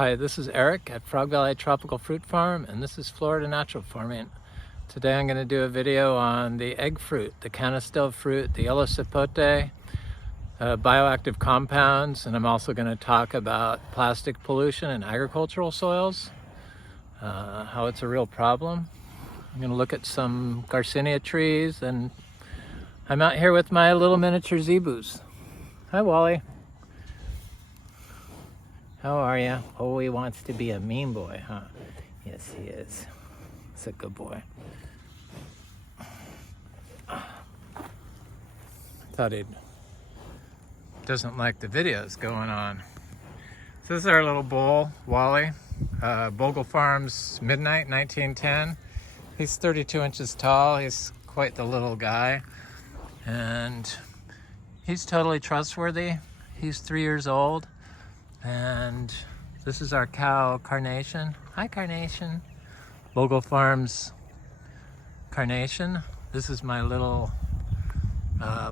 Hi, this is Eric at Frog Valley Tropical Fruit Farm, and this is Florida Natural Farming. Today I'm going to do a video on the egg fruit, the Canistel fruit, the Yellow Sapote, bioactive compounds, and I'm also going to talk about plastic pollution in agricultural soils, how it's a real problem. I'm going to look at some Garcinia trees, and I'm out here with my little miniature Zebus. Hi, Wally. How are you? Oh, he wants to be a mean boy, huh? Yes, he is. He's a good boy. Thought he doesn't like the videos going on. So this is our little bull, Wally. Bogle Farms Midnight 1910. He's 32 inches tall. He's quite the little guy. And he's totally trustworthy. He's 3 years old. And this is our cow, Carnation. Hi, Carnation. Bogle Farms Carnation. This is my little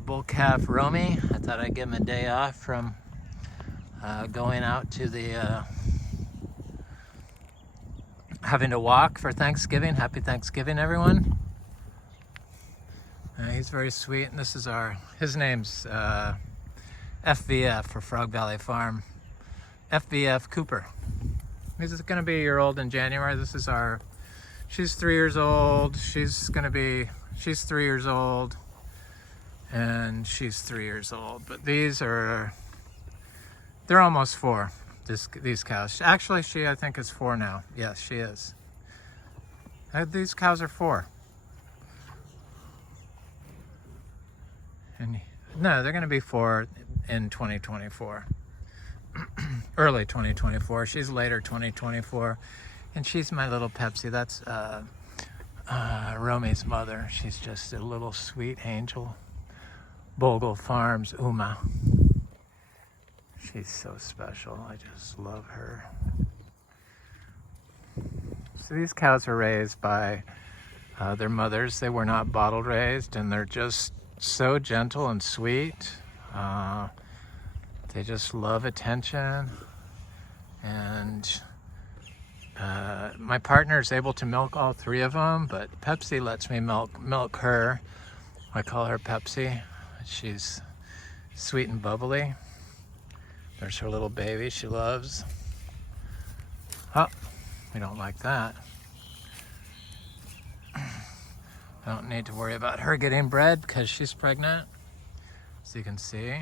bull calf, Romy. I thought I'd give him a day off from going out to the having to walk for Thanksgiving. Happy Thanksgiving, everyone. He's very sweet, and this is his name's FVF for Frog Valley Farm. FVF Cooper. He's going to be a year old in January. This is she's 3 years old. She's 3 years old. And she's 3 years old. But they're almost 4, these cows. Actually, I think is 4 now. Yes, she is. These cows are 4. And no, they're going to be 4 in 2024. Early 2024. She's later 2024, and she's my little Pepsi. That's Romy's mother. She's just a little sweet angel. Bogle Farms Uma. She's so special. I just love her. So these cows are raised by their mothers. They were not bottle raised, and they're just so gentle and sweet. They just love attention, and my partner is able to milk all 3 of them, but Pepsi lets me milk her. I call her Pepsi. She's sweet and bubbly. There's her little baby she loves. Oh, we don't like that. I don't need to worry about her getting bred because she's pregnant, as you can see.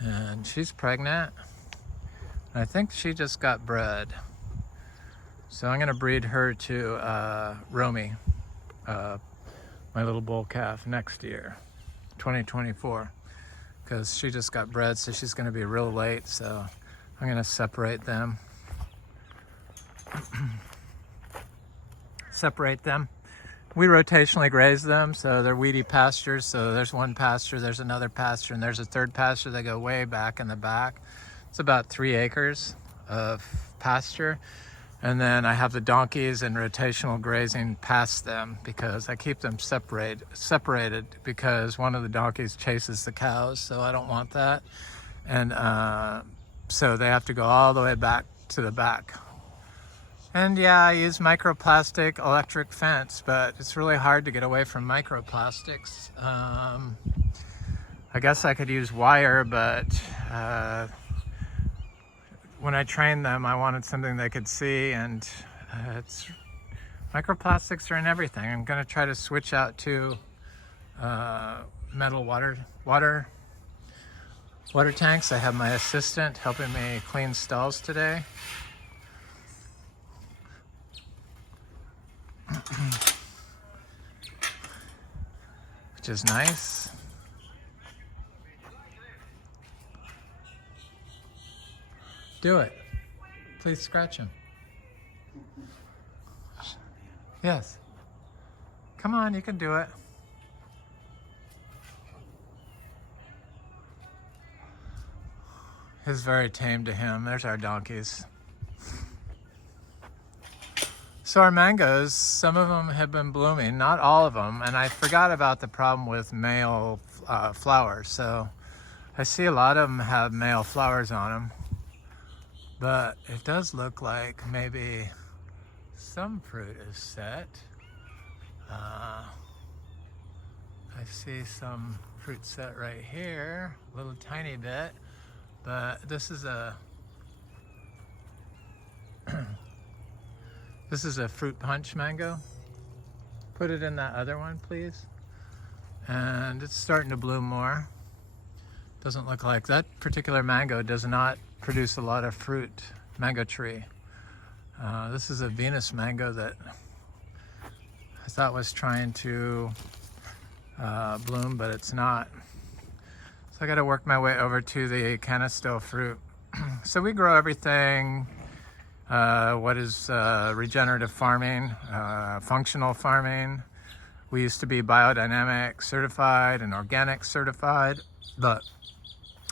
And she's pregnant. I think she just got bred. So I'm gonna breed her to Romy, my little bull calf, next year, 2024. Because she just got bred, so she's gonna be real late, so I'm gonna separate them. We rotationally graze them, so they're weedy pastures. So there's one pasture, there's another pasture, and there's a third pasture that go way back in the back. It's about 3 acres of pasture. And then I have the donkeys and rotational grazing past them because I keep them separated because one of the donkeys chases the cows, so I don't want that. And so they have to go all the way back to the back. And yeah, I use microplastic electric fence, but it's really hard to get away from microplastics. I guess I could use wire, but when I trained them, I wanted something they could see, and microplastics are in everything. I'm gonna try to switch out to metal water tanks. I have my assistant helping me clean stalls today. Which is nice. Do it. Please scratch him. Yes. Come on, you can do it. He's very tame to him. There's our donkeys. So our mangoes, some of them have been blooming, not all of them, and I forgot about the problem with male flowers. So I see a lot of them have male flowers on them. but it does look like maybe some fruit is set. I see some fruit set right here, a little tiny bit, but this is a this is a fruit punch mango. Put it in that other one, please. And it's starting to bloom more. Doesn't look like that particular mango does not produce a lot of fruit, mango tree. This is a Venus mango that I thought was trying to bloom, but it's not. So I got to work my way over to the Canistel fruit. So we grow everything. What is regenerative farming, functional farming. We used to be biodynamic certified and organic certified, but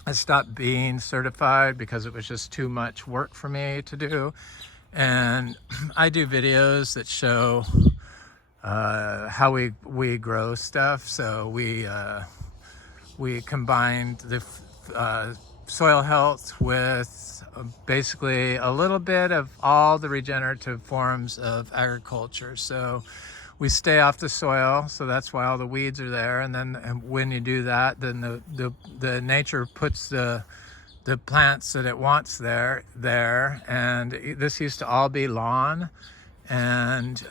I stopped being certified because it was just too much work for me to do. And I do videos that show how we grow stuff. So we combined the soil health with basically a little bit of all the regenerative forms of agriculture. So we stay off the soil, so that's why all the weeds are there. And then when you do that, then the nature puts the plants that it wants there. And this used to all be lawn, and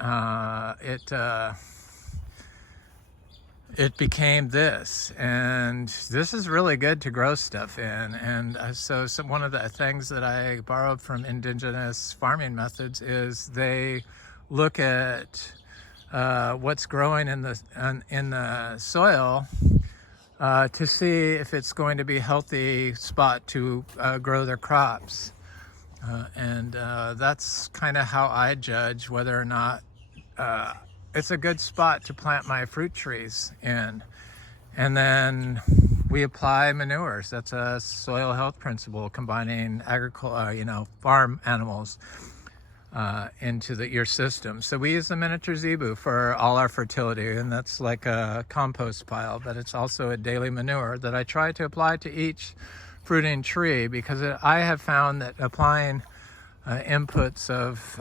it became this, and this is really good to grow stuff in. And so one of the things that I borrowed from indigenous farming methods is they look at what's growing in the soil to see if it's going to be a healthy spot to grow their crops. And that's kind of how I judge whether or not it's a good spot to plant my fruit trees in. And then we apply manures. That's a soil health principle, combining farm animals into your system. So we use the miniature Zebu for all our fertility, and that's like a compost pile, but it's also a daily manure that I try to apply to each fruiting tree, because I have found that applying inputs of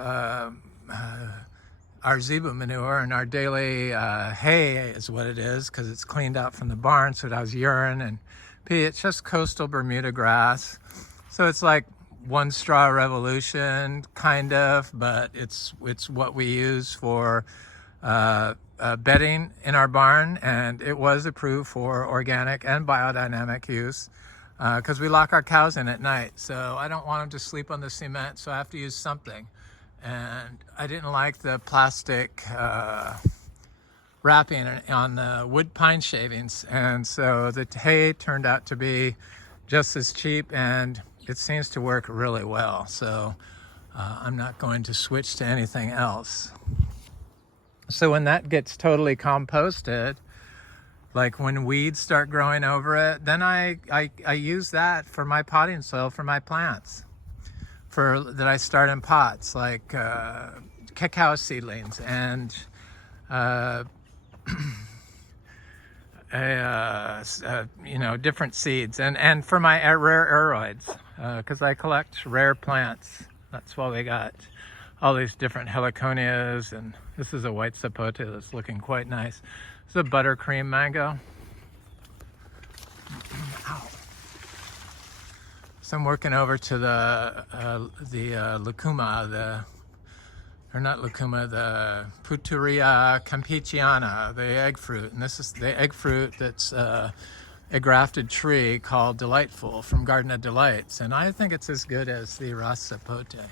our Zebu manure and our daily hay is what it is, because it's cleaned out from the barn, so it has urine and pee. It's just coastal Bermuda grass. So it's like one straw revolution, kind of, but it's what we use for bedding in our barn, and it was approved for organic and biodynamic use because we lock our cows in at night. So I don't want them to sleep on the cement, so I have to use something. And I didn't like the plastic wrapping on the wood pine shavings, and so the hay turned out to be just as cheap, and it seems to work really well. So I'm not going to switch to anything else. So when that gets totally composted, like when weeds start growing over it, then I use that for my potting soil for my plants. That I start in pots, like cacao seedlings and different seeds, and for my rare aroids, because I collect rare plants. That's why we got all these different heliconias, and this is a white sapote that's looking quite nice. This is a buttercream mango. Ow. So I'm working over to the lucuma, the Pouteria Campechiana, the egg fruit. And this is the egg fruit that's a grafted tree called Delightful from Garden of Delights. And I think it's as good as the Yellow Sapote.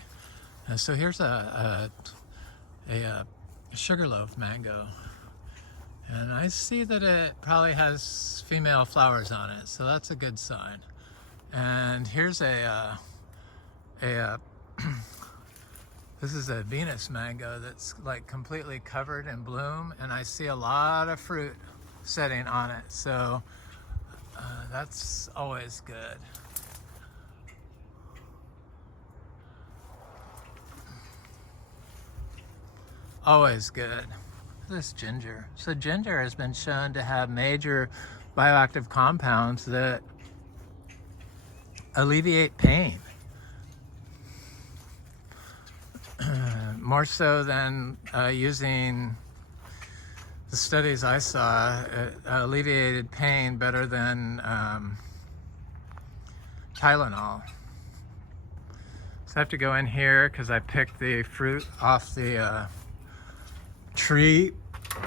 So here's a sugarloaf mango. And I see that it probably has female flowers on it, so that's a good sign. And here's this is a Venus mango that's like completely covered in bloom, and I see a lot of fruit setting on it, so that's always good. Always good. This ginger. So ginger has been shown to have major bioactive compounds that alleviate pain. more so than using the studies I saw, alleviated pain better than Tylenol. So I have to go in here because I picked the fruit off the tree.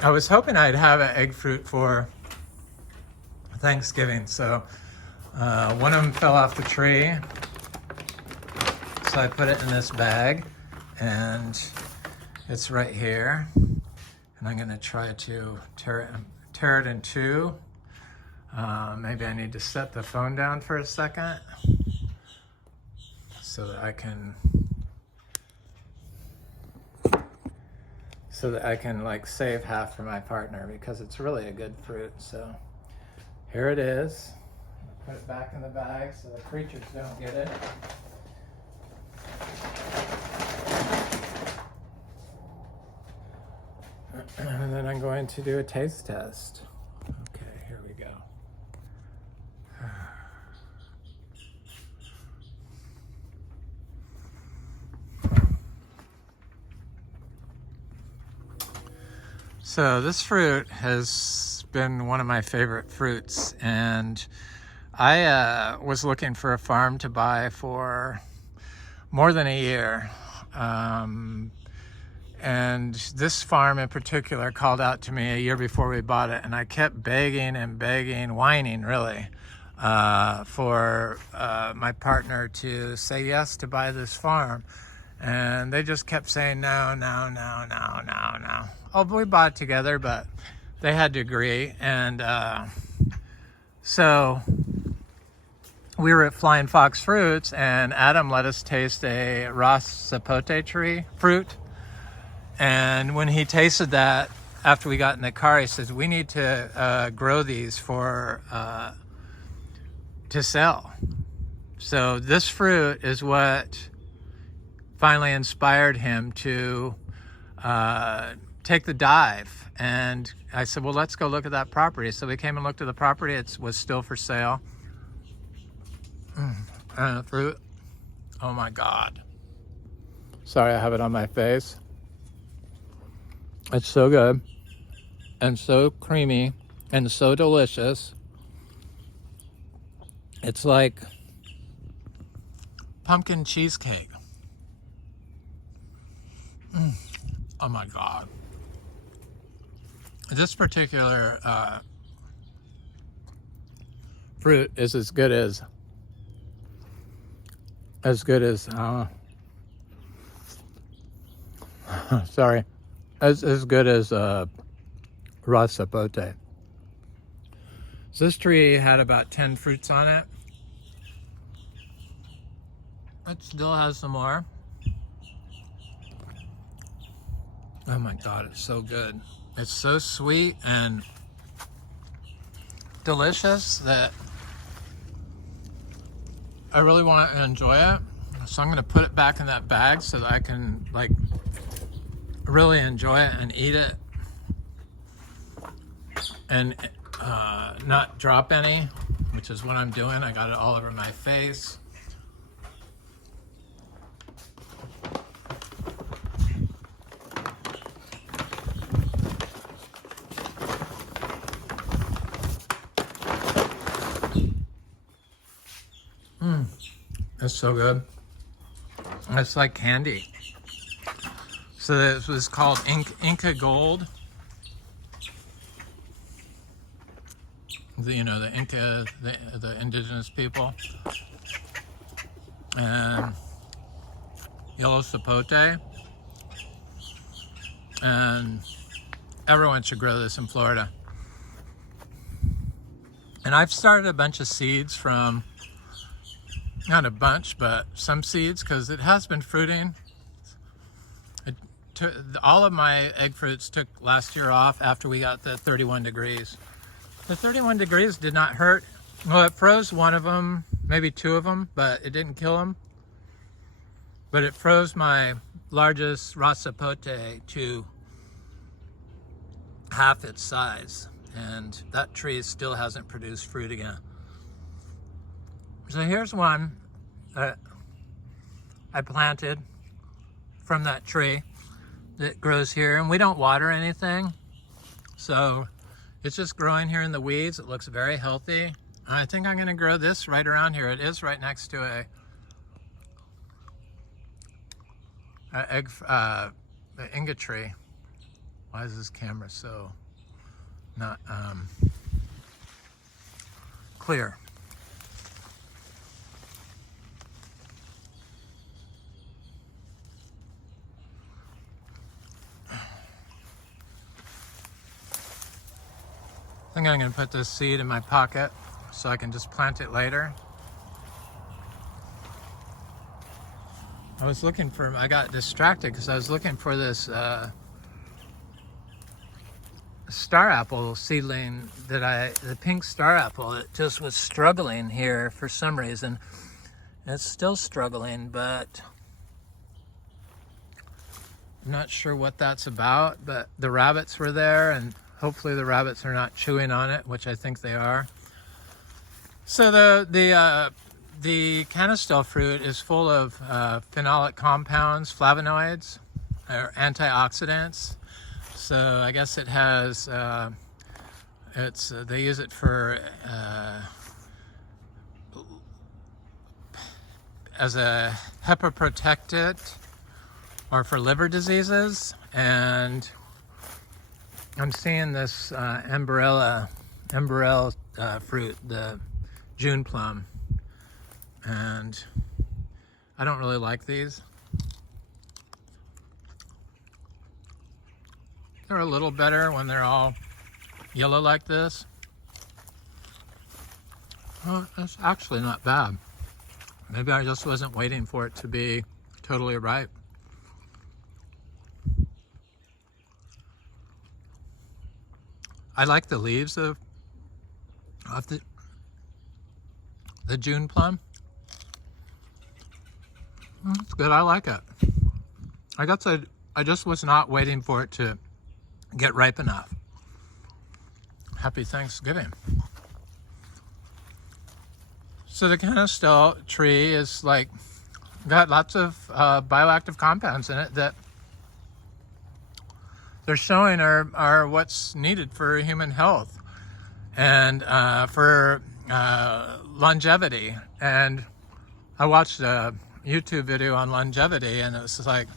I was hoping I'd have an egg fruit for Thanksgiving, so one of them fell off the tree, so I put it in this bag, and it's right here, and I'm going to try to tear it in two. Maybe I need to set the phone down for a second so that I can like save half for my partner, because it's really a good fruit. So here it is. Put it back in the bag so the creatures don't get it. And then I'm going to do a taste test. Okay, here we go. So this fruit has been one of my favorite fruits, and I was looking for a farm to buy for more than a year. And this farm in particular called out to me a year before we bought it, and I kept begging and begging, whining really, for my partner to say yes to buy this farm. And they just kept saying no, no, no, no, no, no. Oh, we bought it together, but they had to agree. And so we were at Flying Fox Fruits, and Adam let us taste a raw sapote fruit. And when he tasted that, after we got in the car, he says, we need to grow these for to sell. So this fruit is what finally inspired him to take the dive. And I said, well, let's go look at that property. So we came and looked at the property. It was still for sale. And the fruit, oh my God. Sorry, I have it on my face. It's so good and so creamy and so delicious. It's like pumpkin cheesecake. Oh my God. This particular fruit is as good as sorry, as good as raw sapote. So this tree had about 10 fruits on it. It still has some more. Oh my God, it's so good. It's so sweet and delicious that I really want to enjoy it. So I'm going to put it back in that bag so that I can like really enjoy it and eat it and not drop any, which is what I'm doing. I got it all over my face. It's so good. It's like candy. So this was called Inca Gold. The Inca, the indigenous people. And Yellow Sapote. And everyone should grow this in Florida. And I've started a bunch of seeds from, not a bunch, but some seeds, because it has been fruiting. All of my egg fruits took last year off after we got the 31 degrees. The 31 degrees did not hurt. Well, it froze one of them, maybe two of them, but it didn't kill them. But it froze my largest raw sapote to half its size. And that tree still hasn't produced fruit again. So here's one that I planted from that tree. that grows here, and we don't water anything. So it's just growing here in the weeds. It looks very healthy. I think I'm gonna grow this right around here. It is right next to a ingot tree. Why is this camera so not clear? I think I'm going to put this seed in my pocket so I can just plant it later. I got distracted because I was looking for this star apple seedling the pink star apple that just was struggling here for some reason. It's still struggling, but I'm not sure what that's about, but the rabbits were there, and hopefully the rabbits are not chewing on it, which I think they are. So the Canistel fruit is full of phenolic compounds, flavonoids, or antioxidants. So I guess it has, they use it for, as a hepaprotectant or for liver diseases. And I'm seeing this umbrella fruit, the June plum, and I don't really like these. They're a little better when they're all yellow like this. Well, it's actually not bad. Maybe I just wasn't waiting for it to be totally ripe. I like the leaves of the June plum. It's good. I like it. I guess I just was not waiting for it to get ripe enough. Happy Thanksgiving. So the Canistel tree is got lots of bioactive compounds in it that they're showing are what's needed for human health and for longevity. And I watched a YouTube video on longevity, and it was like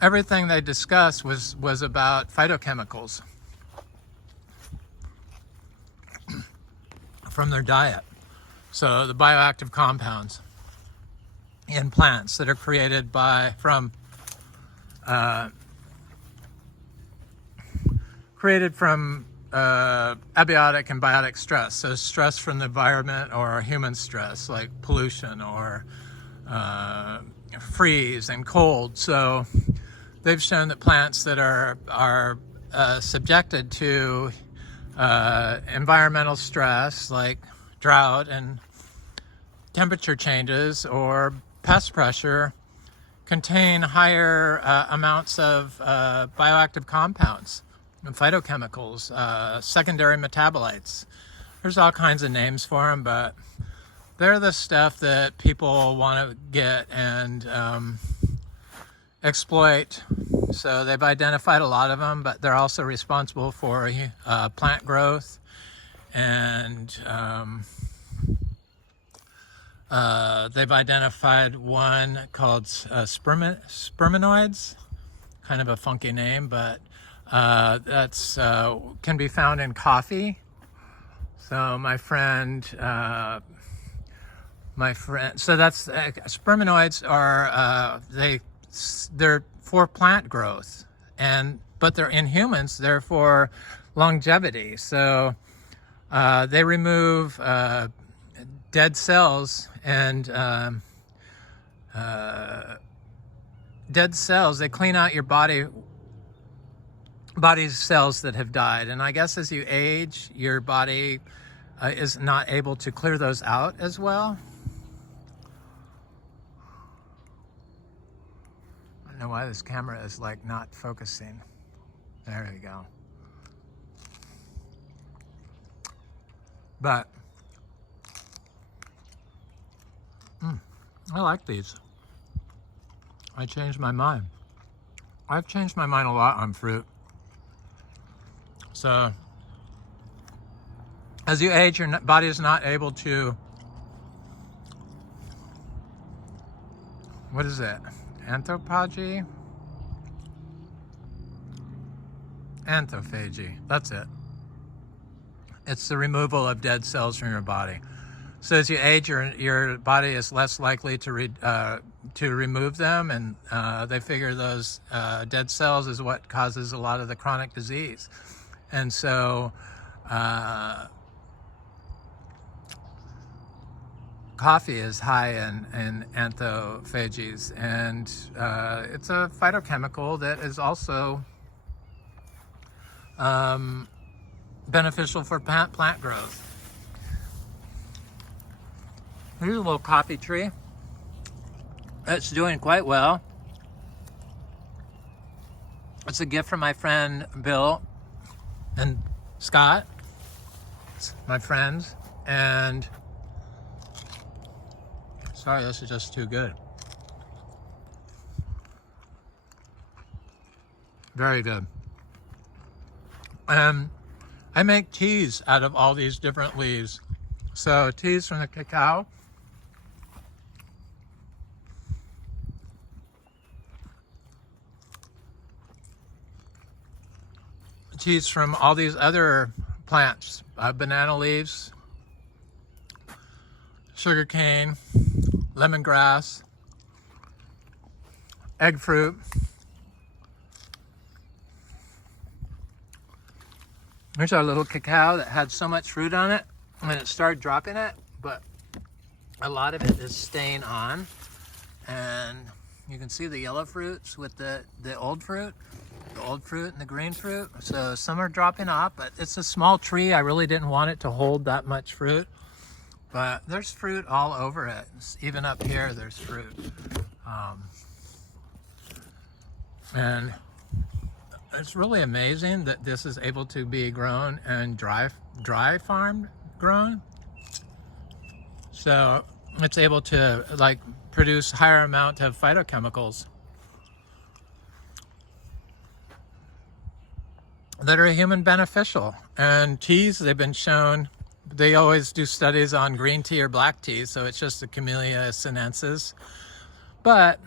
everything they discussed was about phytochemicals from their diet. So the bioactive compounds in plants that are created from abiotic and biotic stress. So stress from the environment or human stress like pollution or freeze and cold. So they've shown that plants that are subjected to environmental stress like drought and temperature changes or pest pressure contain higher amounts of bioactive compounds and phytochemicals, secondary metabolites. There's all kinds of names for them, but they're the stuff that people want to get and exploit. So they've identified a lot of them, but they're also responsible for plant growth, and they've identified one called sperminoids, kind of a funky name, but that's can be found in coffee. So my friend, so that's sperminoids are they're for plant growth, but they're in humans. They're for longevity. So they remove dead cells and dead cells. They clean out your body's cells that have died. And I guess as you age, your body is not able to clear those out as well. I don't know why this camera is not focusing. There we go. But I like these. I changed my mind. I've changed my mind a lot on fruit. So as you age, your body is not able to, what is it? Anthrophagy? Anthrophagy, that's it. It's the removal of dead cells from your body. So as you age, your body is less likely to remove them, and they figure those dead cells is what causes a lot of the chronic disease. And so coffee is high in anthophages, and it's a phytochemical that is also beneficial for plant growth. Here's a little coffee tree. It's doing quite well. It's a gift from my friend Bill and Scott, my friends, and sorry, this is just too good. Very good. I make teas out of all these different leaves. So teas from the cacao, teas from all these other plants, banana leaves, sugar cane, lemongrass, egg fruit. Here's our little cacao that had so much fruit on it, and it started dropping it, but a lot of it is staying on. And you can see the yellow fruits with the old fruit and the green fruit. So some are dropping off, but it's a small tree. I really didn't want it to hold that much fruit, but there's fruit all over it. Even up here, there's fruit. And it's really amazing that this is able to be grown and dry farmed grown. So it's able to like produce higher amount of phytochemicals that are human beneficial. And teas, they've been shown, they always do studies on green tea or black tea, so it's just the Camellia sinensis. But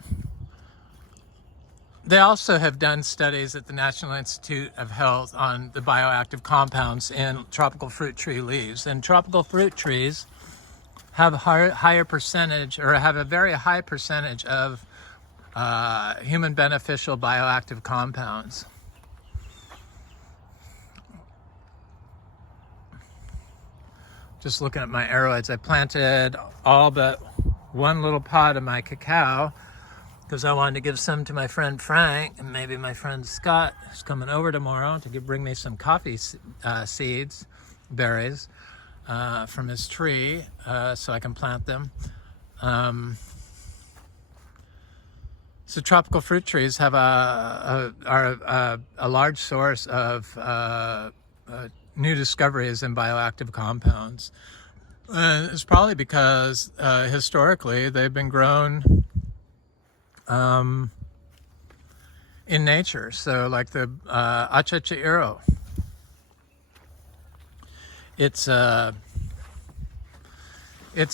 they also have done studies at the National Institute of Health on the bioactive compounds in tropical fruit tree leaves. And tropical fruit trees have a higher percentage, or have a very high percentage of human beneficial bioactive compounds. Just looking at my aroids, I planted all but one little pod of my cacao because I wanted to give some to my friend Frank, and maybe my friend Scott is coming over tomorrow to bring me some coffee seeds, berries, from his tree, so I can plant them. So tropical fruit trees have are a large source of new discoveries in bioactive compounds. It's probably because historically they've been grown in nature. So like the achachairo, it's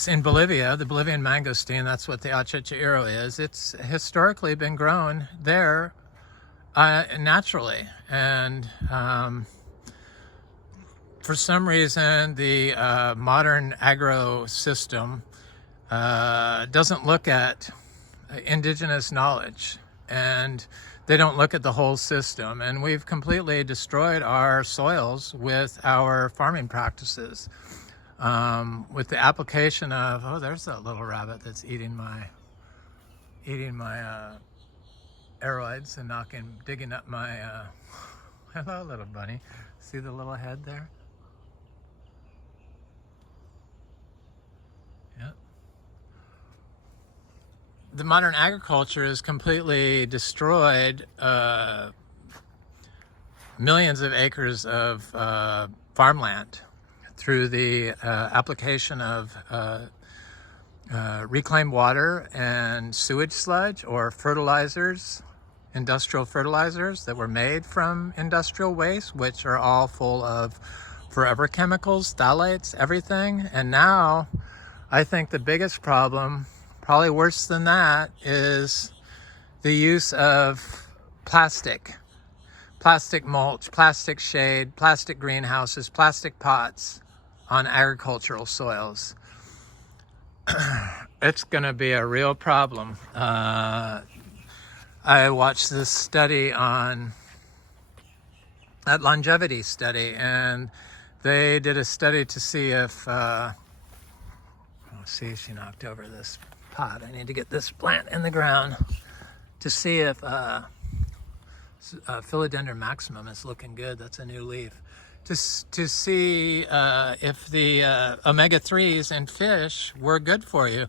in Bolivia, the Bolivian mangosteen. That's what the achachairo is. It's historically been grown there naturally, and for some reason, the modern agro system doesn't look at indigenous knowledge, and they don't look at the whole system. And we've completely destroyed our soils with our farming practices, with the application of, oh, there's that little rabbit that's eating my aroids and digging up my, hello, little bunny. See the little head there? The modern agriculture has completely destroyed millions of acres of farmland through the application of reclaimed water and sewage sludge or fertilizers industrial fertilizers that were made from industrial waste, which are all full of forever chemicals, phthalates, everything. And now I think the biggest problem, probably worse than that, is the use of plastic mulch, plastic shade, plastic greenhouses, plastic pots on agricultural soils. It's going to be a real problem. I watched this study that longevity study, and they did a study to see if, see, she knocked over this pot. I need to get this plant in the ground to see if Philodendron maximum is looking good. That's a new leaf. To see if the omega-3s in fish were good for you.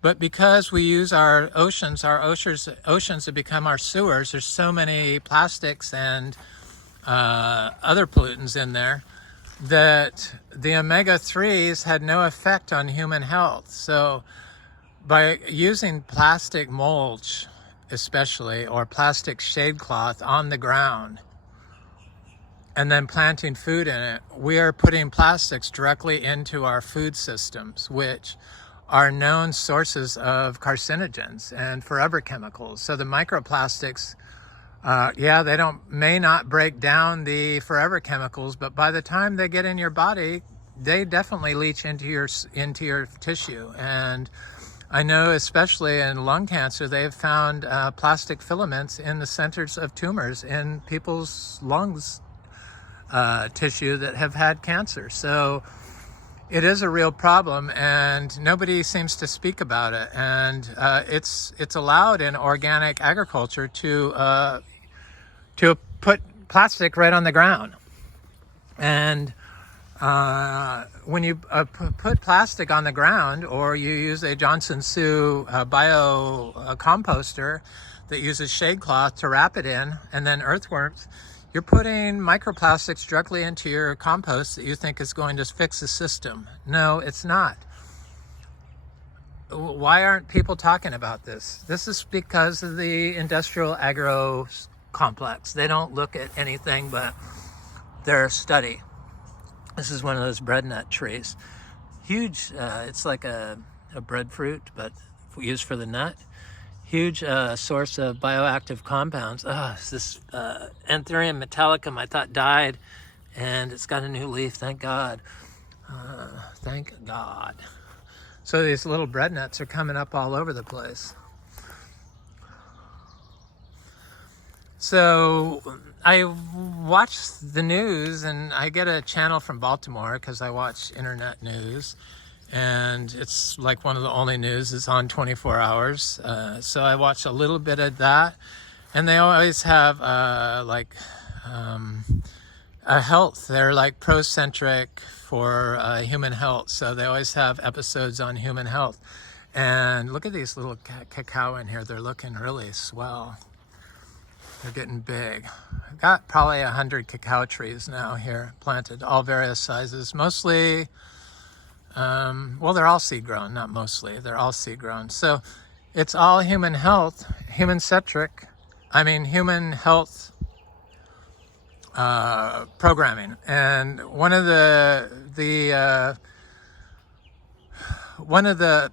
But because we use our oceans have become our sewers, there's so many plastics and other pollutants in there that the omega-3s had no effect on human health. So by using plastic mulch, especially, or plastic shade cloth on the ground, and then planting food in it, we are putting plastics directly into our food systems, which are known sources of carcinogens and forever chemicals. So the microplastics, they may not break down the forever chemicals, but by the time they get in your body, they definitely leach into your tissue. And I know, especially in lung cancer, they've found plastic filaments in the centers of tumors in people's lungs tissue that have had cancer. So it is a real problem, and nobody seems to speak about it. And it's allowed in organic agriculture to put plastic right on the ground. And when you put plastic on the ground, or you use a Johnson Sioux bio composter that uses shade cloth to wrap it in, and then earthworms, you're putting microplastics directly into your compost that you think is going to fix the system. No, it's not. Why aren't people talking about this? This is because of the industrial agro complex. They don't look at anything but their study. This is one of those breadnut trees. Huge, it's like a breadfruit, but used for the nut. Huge source of bioactive compounds. This Anthurium metallicum I thought died, and it's got a new leaf, thank God. Thank God. So these little breadnuts are coming up all over the place. So I watch the news, and I get a channel from Baltimore because I watch internet news, and it's like one of the only news that's on 24 hours. So I watch a little bit of that, and they always have a health. They're like pro-centric for human health. So they always have episodes on human health. And look at these little cacao in here. They're looking really swell. They're getting big. I've got probably 100 cacao trees now here planted, all various sizes. Mostly, they're all seed grown, not mostly. They're all seed grown. So it's all human health, human health programming. And one of the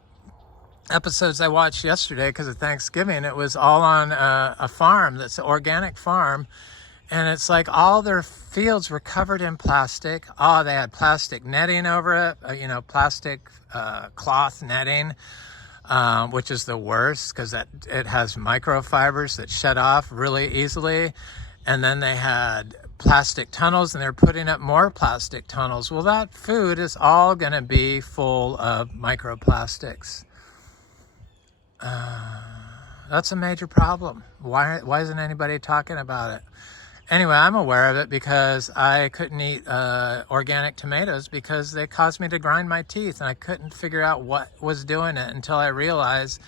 episodes I watched yesterday because of Thanksgiving, it was all on a farm that's an organic farm, and it's like all their fields were covered in plastic. They had plastic netting over it, plastic cloth netting, which is the worst because it has microfibers that shed off really easily. And then they had plastic tunnels, and they're putting up more plastic tunnels. Well, that food is all going to be full of microplastics. That's a major problem. Why isn't anybody talking about it? Anyway, I'm aware of it because I couldn't eat organic tomatoes because they caused me to grind my teeth, and I couldn't figure out what was doing it until I realized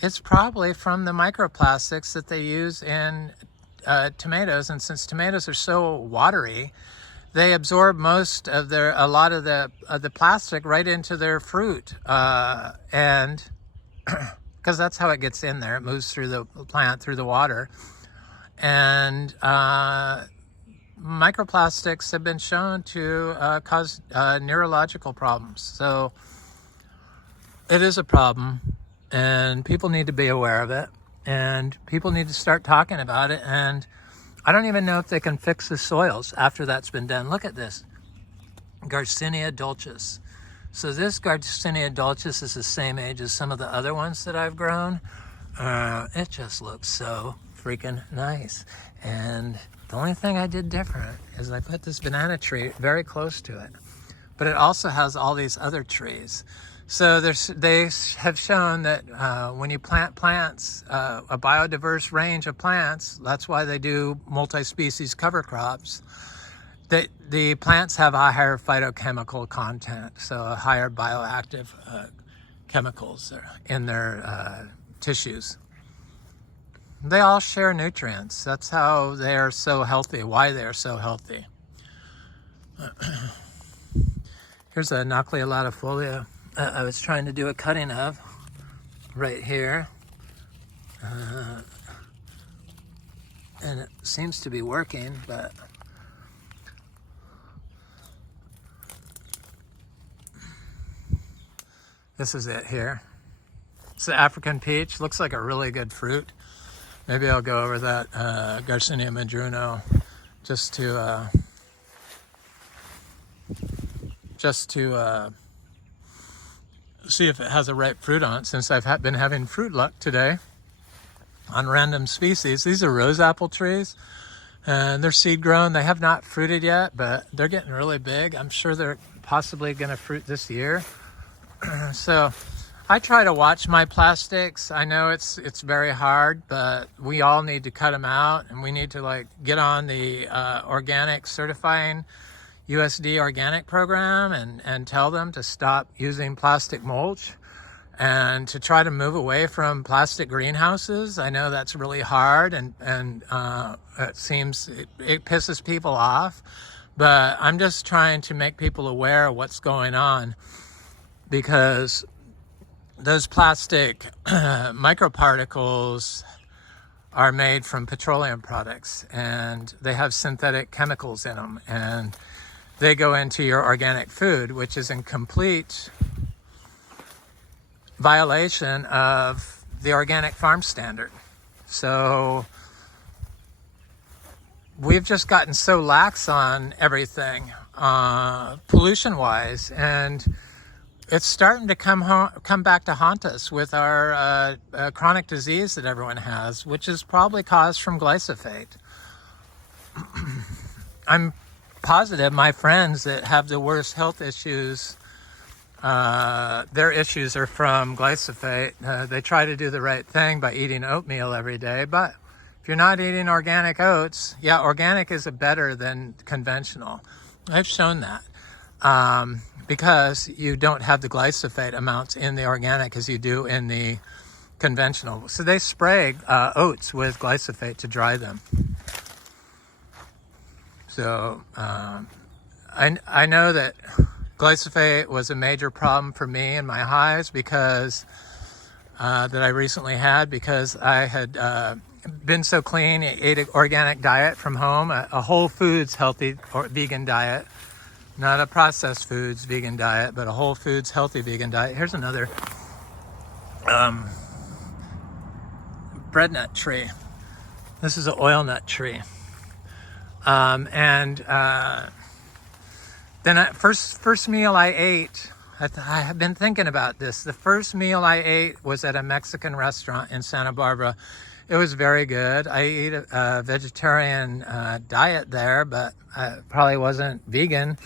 it's probably from the microplastics that they use in tomatoes. And since tomatoes are so watery, they absorb a lot of the plastic right into their fruit, and because that's how it gets in there. It moves through the plant, through the water. And microplastics have been shown to cause neurological problems. So it is a problem, and people need to be aware of it, and people need to start talking about it. And I don't even know if they can fix the soils after that's been done. Look at this, Garcinia dulcis. So this Garcinia dulcis is the same age as some of the other ones that I've grown. It just looks so freaking nice. And the only thing I did different is I put this banana tree very close to it. But it also has all these other trees. So they have shown that when you plant plants, a biodiverse range of plants, that's why they do multi-species cover crops, that the plants have a higher phytochemical content, so a higher bioactive chemicals in their tissues. They all share nutrients. That's how they are so healthy, why they are so healthy. Here's a Nochlea latifolia I was trying to do a cutting of right here. And it seems to be working, but this is it here. It's the African peach. Looks like a really good fruit. Maybe I'll go over that Garcinia madruno just to see if it has a ripe fruit on it, since I've been having fruit luck today on random species. These are rose apple trees, and they're seed grown. They have not fruited yet, but they're getting really big. I'm sure they're possibly going to fruit this year. So I try to watch my plastics. I know it's very hard, but we all need to cut them out, and we need to get on the organic certifying USDA Organic program and tell them to stop using plastic mulch and to try to move away from plastic greenhouses. I know that's really hard, and it seems it pisses people off, but I'm just trying to make people aware of what's going on, because those plastic microparticles are made from petroleum products, and they have synthetic chemicals in them, and they go into your organic food, which is in complete violation of the organic farm standard. So we've just gotten so lax on everything, pollution-wise, and it's starting to come back to haunt us with our chronic disease that everyone has, which is probably caused from glyphosate. I'm positive my friends that have the worst health issues, their issues are from glyphosate. They try to do the right thing by eating oatmeal every day, but if you're not eating organic oats, yeah, organic is better than conventional. I've shown that. Because you don't have the glyphosate amounts in the organic as you do in the conventional. So they spray oats with glyphosate to dry them. So I know that glyphosate was a major problem for me in my hives because that I recently had, because I had been so clean, ate an organic diet from home, a whole foods healthy or vegan diet. Not a processed foods vegan diet, but a whole foods healthy vegan diet. Here's another bread nut tree. This is an oil nut tree. Then first meal I ate, I have been thinking about this. The first meal I ate was at a Mexican restaurant in Santa Barbara. It was very good. I ate a vegetarian diet there, but I probably wasn't vegan.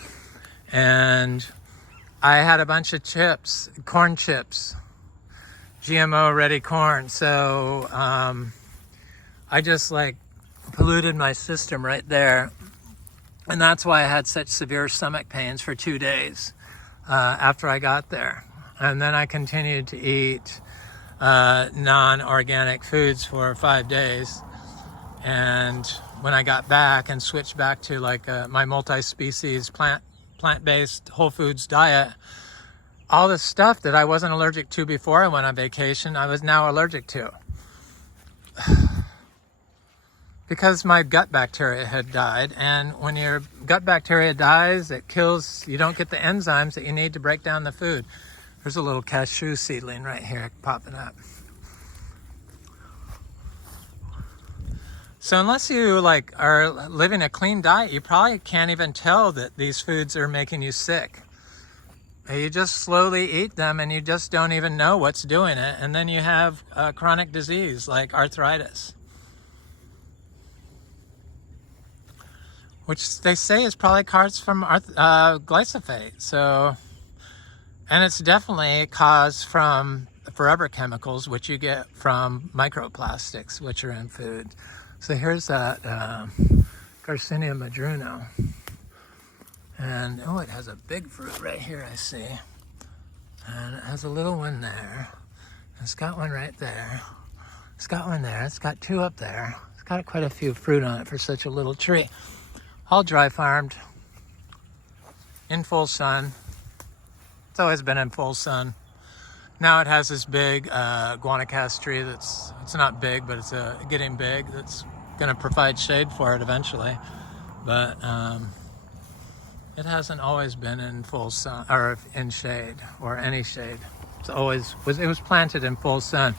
And I had a bunch of chips, corn chips, GMO ready corn. So I just polluted my system right there. And that's why I had such severe stomach pains for 2 days after I got there. And then I continued to eat non-organic foods for 5 days. And when I got back and switched back to my multi-species plant-based whole foods diet, all the stuff that I wasn't allergic to before I went on vacation, I was now allergic to. because my gut bacteria had died. And when your gut bacteria dies, it kills, you don't get the enzymes that you need to break down the food. There's a little cashew seedling right here popping up. So unless you like are living a clean diet, you probably can't even tell that these foods are making you sick. You just slowly eat them and you just don't even know what's doing it. And then you have a chronic disease like arthritis, which they say is probably caused from glyphosate. So, and it's definitely caused from forever chemicals, which you get from microplastics, which are in food. So here's that Garcinia madruno. And oh, it has a big fruit right here, I see. And it has a little one there. It's got one right there. It's got one there. It's got two up there. It's got quite a few fruit on it for such a little tree. All dry farmed, in full sun. It's always been in full sun. Now it has this big guanacaste tree it's not big, but it's getting big. That's going to provide shade for it eventually. But it hasn't always been in full sun or in shade or any shade. It was planted in full sun.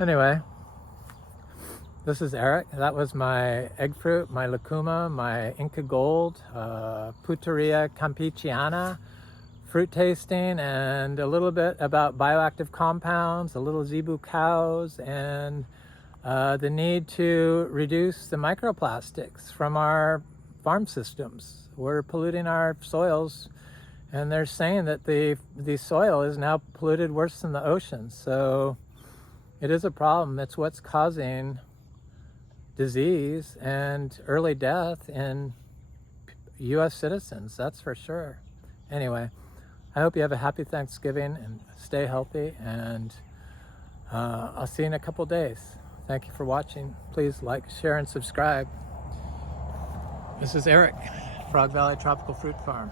Anyway, this is Eric. That was my egg fruit, my lucuma, my Inca Gold, Pouteria Campechiana, fruit tasting, and a little bit about bioactive compounds, a little Zebu cows, and the need to reduce the microplastics from our farm systems. We're polluting our soils, and they're saying that the soil is now polluted worse than the ocean. So it is a problem. It's what's causing disease and early death in U.S. citizens, that's for sure. Anyway, I hope you have a happy Thanksgiving and stay healthy, and I'll see you in a couple days. Thank you for watching. Please like, share, and subscribe. This is Eric, Frog Valley Tropical Fruit Farm.